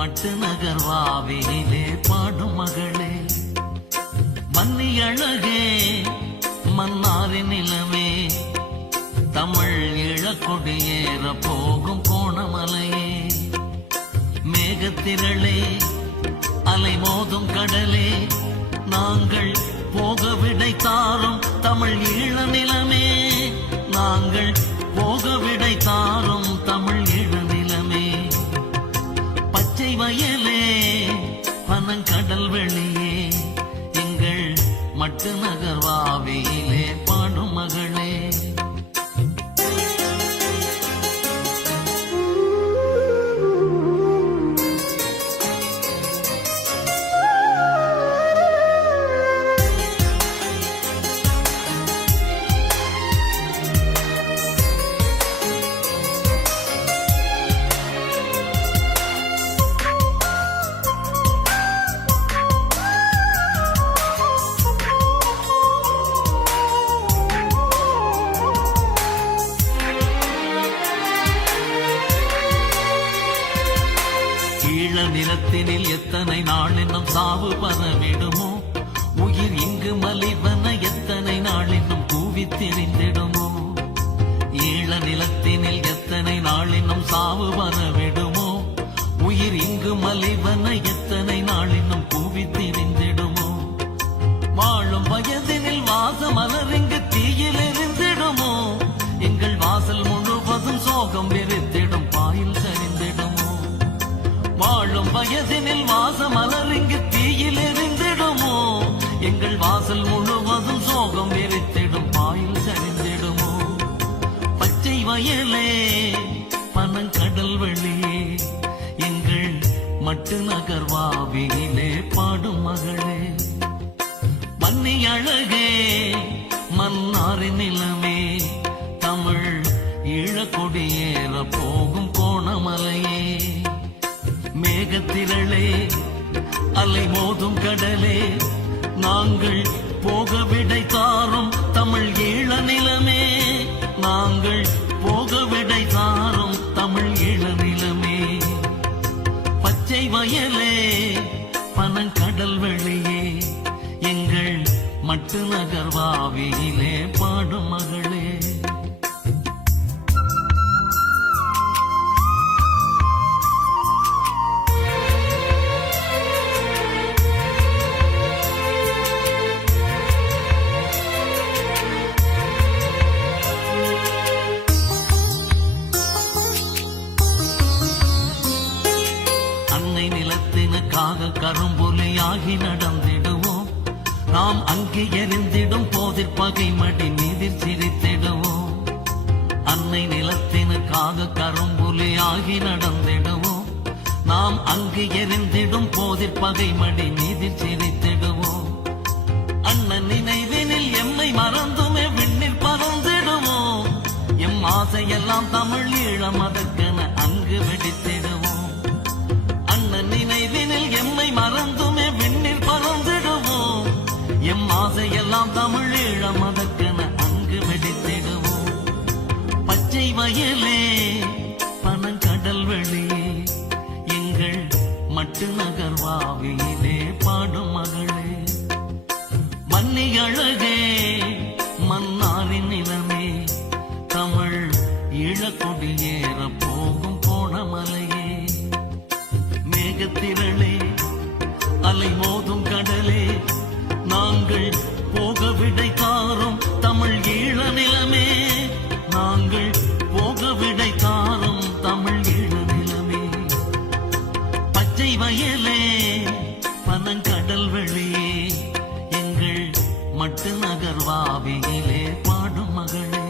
மட்டு நகர்வாவிலே பாடும் மகளே, மன்னி அழகே மன்னாரின் நிலமே, தமிழ் இழக்கொடியேற போகும் கோணமலையே, மேகத்திரளே அலை மோதும் கடலே, நாங்கள் போக விடை தாரும் தமிழ் ஈழ நிலமே, நாங்கள் போக விடை தாரும் தமிழ் ஈழ நிலமே, பச்சை வயலே பனங்கடல் வெளியே, எங்கள் மட்டு நகர்வாவிலே பாடும் மகளே. நிலத்தினில் எத்தனை நாள் இன்னும் சாவு பரவிடுமோ, உயிர் இங்கு மலிவன எத்தனை நாள் இன்னும் கூவி திரிந்திடுமோ, ஈழ நிலத்தினில் எத்தனை நாள் இன்னும் சாவு பரவிடுமோ, உயிர் இங்கு மலிவன எத்தனை நாள் இன்னும் கூவி திரிந்திடுமோ, வாழும் வயதினில் வாச மலர் இங்கு தீயில் எரிந்திடுமோ, எங்கள் வாசல் முழுவதும் சோகம் விரித்திடும் பாயில் சரிந்திடுமோ, வாழும் வயதினில் வாச மலர் இங்கு தீயில் எரிந்திடுமோ, எங்கள் வாசல் முழுவதும் சோகம் எரித்திடும் பாயில் சரிந்திடுமோ, பச்சை வயலே பனங்கடல் வெளியே, எங்கள் மட்டு நகர்வாவிலே பாடும் மகளே, மன்னி அழகே மன்னாரின் நிலமே, தமிழ் ஈழக்கொடியேற போகும் கோணமலையே, மேகத்திரளே அலை மோதும் கடலே, நாங்கள் போக விடை தாரும் தமிழ் ஈழ நிலமே, நாங்கள் போக விடை தாரும் தமிழ் ஈழ நிலமே, பச்சை வயலே பனங்கடல் வெளியே, எங்கள் மட்டு நகர்வாவிலே பாடும் மகளே. கரும்புலியாகி நடந்திடுவோம், நாம் அங்கே எரிந்திடும் போதிற் பகை மடி மீதில் சிரித்திடுவோம், அன்னை நிலத்தினுக்காக கரும்புலியாகி நடந்திடுவோம், நாம் அங்கு எரிந்திடும் போதிற் பகை மடி மீதில் சிரித்திடுவோம், அண்ணன் நினைவினில் எம்மை மறந்துமே விண்ணில் பறந்திடுவோம், எம் ஆசையெல்லாம் தமிழ் ஈழம் அதற்கென அங்கு வெடித்திடுவோம், அண்ணன் நினைவினில் எம்மை மறந்துமே விண்ணில் பறந்திடுவோம், எம் ஆசையெல்லாம் தமிழ் ஈழம் அதற்கென அங்கு வெடித்திடுவோம், பச்சை வயலே பனங்கடல் வெளியே, எங்கள் மட்டு நகர்வாவிலே பாடும் மகளே, மன்னி அழகே மன்னாரின் நிலமே, தமிழ் ஈழக்கொடியேற போகும் கோணமலையே, மேகத்திரளே அலை மோதும் கடலே, நாங்கள் போக விடை தாரும் தமிழ் ஈழ நிலமே, நாங்கள் போக விடை தாரும் தமிழ் ஈழ நிலமே, பச்சை வயலே பனங்கடல் வெளியே, எங்கள் மட்டு நகர்வாவிலே பாடும் மகளே.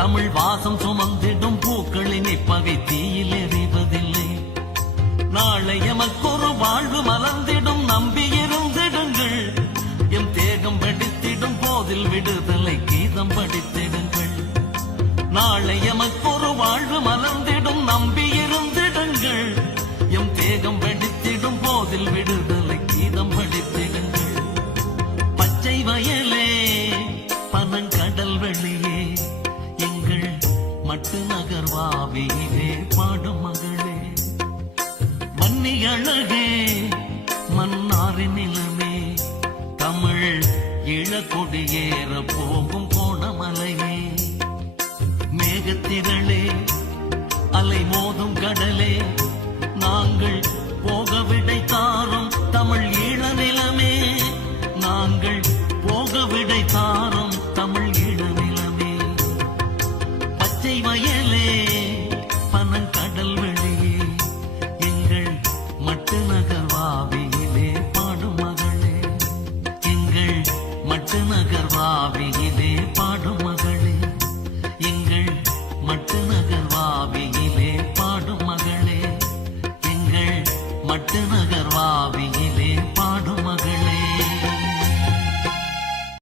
தமிழ் வாசம் சுமந்திடும் பூக்களின் இப்பகை தீயில் எறிவதில்லை. நாளை எமக்கொரு வாழ்வு மலர்ந்திடும் நம்பியிருந்திடுங்கள். எம் தேகம் வெடித்திடும் போதில் விடுதலை கீதம் படித்திடுங்கள். நாளை எமக்கொரு வாழ்வு மலர்ந்திடும் நம்பியிருந்திடுங்கள். எம் தேகம் வெடித்திடும் போதில் விடுதலை கீதம் படித்திடுங்கள். பச்சை வயலே பனங்கடல் வெளியே எங்கள் மட்டு நகர்வாவியிலே பாடும் மகளே. வன்னி அழகே மன்னாரின் நிலமே தமிழ் இளக்கொடியேற போகும் கோணமலையே. மேகத்திரளே அலை மோதும் கடலே நாங்கள் போக விடை தாரும் தமிழ் ஈழ நிலமே. நாங்கள் போக விடை தாரும் தமிழ் ஈழ நிலமே. பச்சை வயலே பனங்கடல் வெளியே எங்கள் மட்டு நகர்வாவியிலே பாடும் மகளே. எங்கள் மட்டு நகர்வாவியிலே பாடும் மகளே. எங்கள் மட்டு நகர்வாவியிலே பாடும் மகளே. எங்கள் மட்டு நகர்வாவியிலே